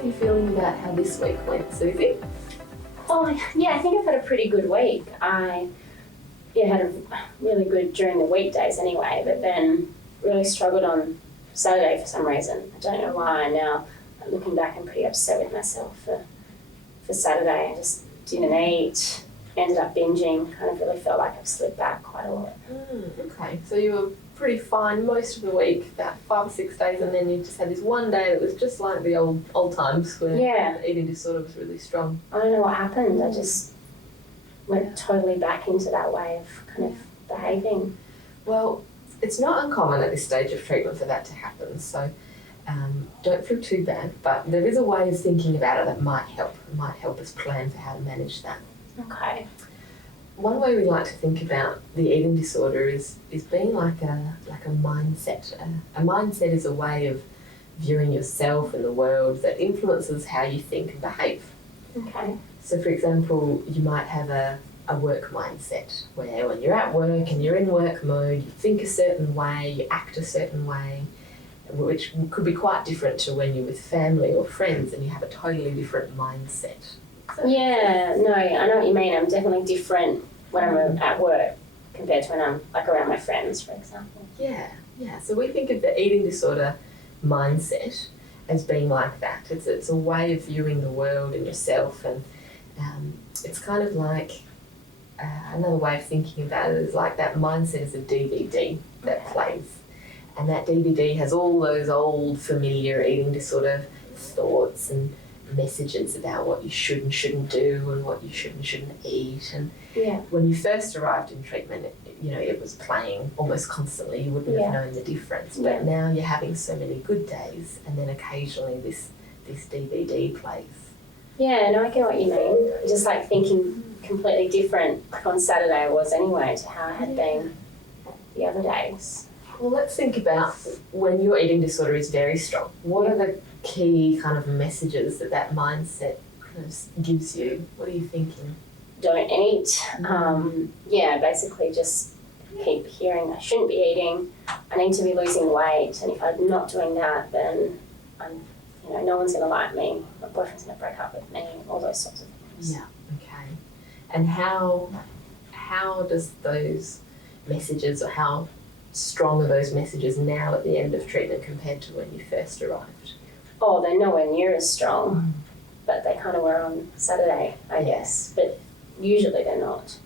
are you feeling about how this week went, Susie? Oh, yeah, I think I've had a pretty good week. I had a really good during the weekdays anyway, but then really struggled on Saturday for some reason. I don't know why. Now, looking back, I'm pretty upset with myself for Saturday. I just didn't eat, ended up binging, kind of really felt like I've slipped back quite a lot. Okay, so you were pretty fine most of the week, about 5 or 6 days, and then you just had this one day that was just like the old times where the eating disorder was really strong. I don't know what happened. I just went totally back into that way of kind of behaving. Well, it's not uncommon at this stage of treatment for that to happen, so don't feel too bad, but there is a way of thinking about it that might help. It might help us plan for how to manage that. Okay. One way we like to think about the eating disorder is being like a mindset. A mindset is a way of viewing yourself and the world that influences how you think and behave. Okay. So, for example, you might have a work mindset where when you're at work and you're in work mode, you think a certain way, you act a certain way, which could be quite different to when you're with family or friends and you have a totally different mindset. Yeah, no, I know what you mean. I'm definitely different when I'm at work compared to when I'm like around my friends, for example. Yeah. So we think of the eating disorder mindset as being like that. It's a way of viewing the world and yourself, and it's kind of like another way of thinking about it is like that mindset is a DVD that plays, and that DVD has all those old familiar eating disorder thoughts and messages about what you should and shouldn't do and what you should and shouldn't eat. And when you first arrived in treatment, it was playing almost constantly. You wouldn't have known the difference. But now you're having so many good days, and then occasionally this DVD plays. Yeah, no, I get what you mean. Just like thinking completely different, like on Saturday I was anyway, to how I had been the other days. Well, let's think about when your eating disorder is very strong. What are the key kind of messages that mindset kind of gives you? What are you thinking? Don't eat. Basically just keep hearing I shouldn't be eating. I need to be losing weight, and if I'm not doing that, then no one's going to like me. My boyfriend's going to break up with me. All those sorts of things. Yeah. Okay. And how does those messages, or how strong are those messages now at the end of treatment compared to when you first arrived? Oh, they're nowhere near as strong, but they kind of were on Saturday, I guess. But usually they're not.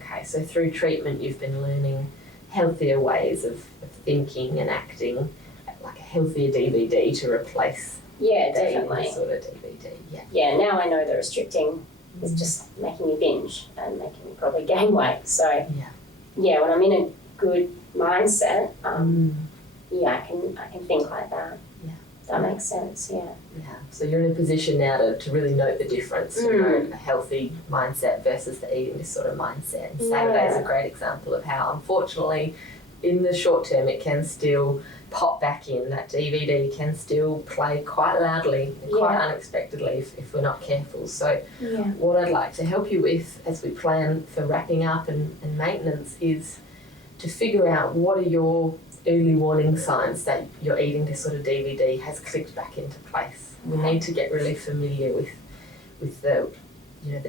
Okay, so through treatment you've been learning healthier ways of thinking and acting, like a healthier DVD to replace definitely. Sort of DVD. Yeah, now I know the restricting is just making me binge and making me probably gain weight. So when I'm in a good mindset, I can think like that. Yeah. That makes sense, yeah. So you're in a position now to really note the difference, a healthy mindset versus the eating disorder mindset. And Saturday is a great example of how, unfortunately, in the short term, it can still pop back in. That DVD can still play quite loudly and quite unexpectedly if we're not careful. So what I'd like to help you with as we plan for wrapping up and maintenance is to figure out what are your early warning signs that your eating disorder DVD has clicked back into place. We need to get really familiar with the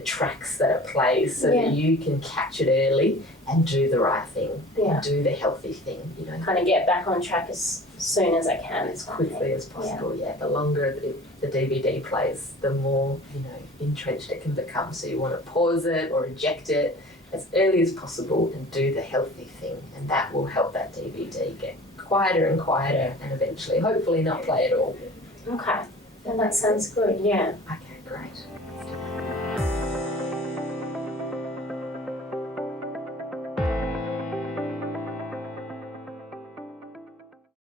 tracks that it plays so that you can catch it early and do the right thing, and do the healthy thing. Kind of get back on track as soon as I can. As quickly as possible, The longer the DVD plays, the more, entrenched it can become. So you want to pause it or eject it as early as possible and do the healthy thing, and that will help that DVD get quieter and quieter and eventually hopefully not play at all. Okay, well, that sounds good, yeah. Okay, great.